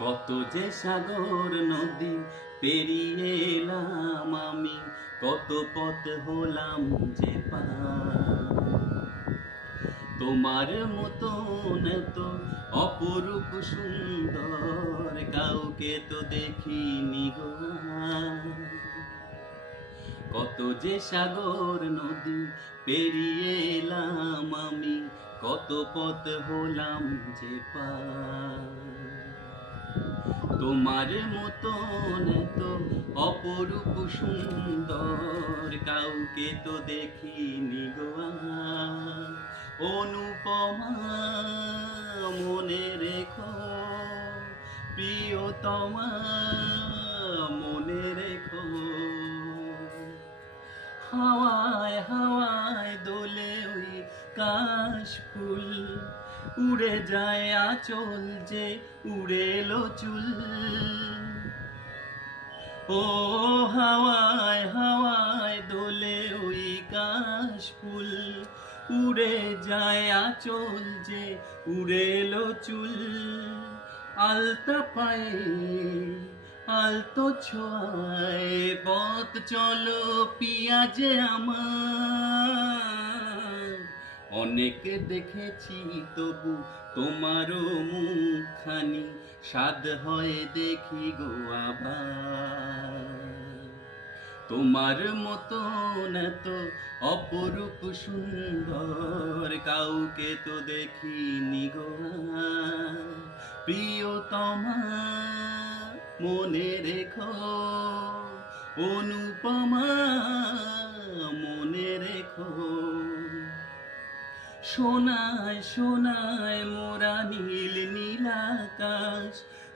কত যে সাগর নদী পেরিয়ে এলাম আমি, কত পথ হলাম যে পার। তোমার মতন এত অপরূপ সুন্দর কাউকে তো দেখিনি গো আর। কত যে সাগর নদী পেরিয়ে এলাম আমি, কত পথ হলাম যে পার। তোমার মতন এত অপরূপ সুন্দর কাউকে তো দেখিনি গো আর। অনুপমা মনে রেখো, প্রিয়তমা মনে রেখো। হাওয়ায় হাওয়ায় দোলে ওই কাশ ফুল, উড়ে যায় আঁচল যে উড়ে এলো চুল। ও হাওয়ায় হাওয়ায় দোলে ওই কাশ ফুল, উড়ে যায় আঁচল যে উড়ে এলো চুল। আলতা পায়ে আলতো ছোঁয়ায় পথ চলো পিয়াজে আমার। অনেক দেখেছি তবু তোমারও মুখখানি, স্বাদ হয় দেখি গো আবার। তোমার মতন এত অপরূপ সুন্দর কাউকে তো দেখিনি গো আর। প্রিয়তমা মনে রেখো, অনুপমা মনে রেখো। সোনায় সোনায় মোরা নীল নীলাকাশ,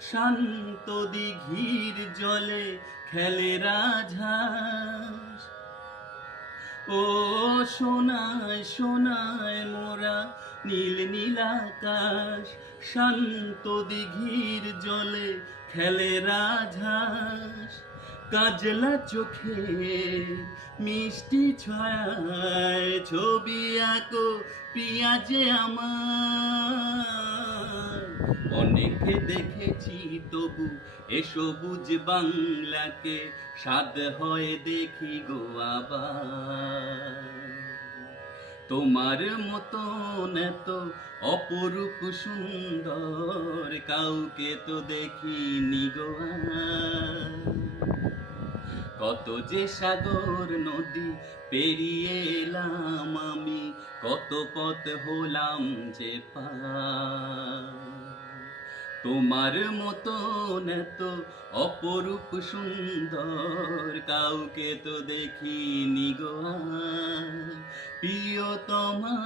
শান্ত দিঘির জলে খেলে রাজহাঁস। ও সোনায় সোনায় মোরা নীল নীলাকাশ, শান্ত দিঘির জলে খেলে রাজহাঁস। কাজলা চোখে মিষ্টি ছয়ায় ছবি আঁকো পিয়াজে আমার। অনেকে দেখেছি তবু এ সবুজ বাংলাকে, স্বাদ হয় দেখি গো আবার। তোমার মতন এত অপরূপ সুন্দর কাউকে তো দেখিনি গো আর। কত যে সাগর নদী পেরিয়ে এলাম আমি, কত পথ হলাম যে পার। তোমার মতন এত অপরূপ সুন্দর কাউকে তো দেখিনি গো আর। প্রিয়তমা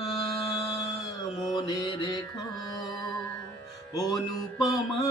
মনে রেখো, অনুপমা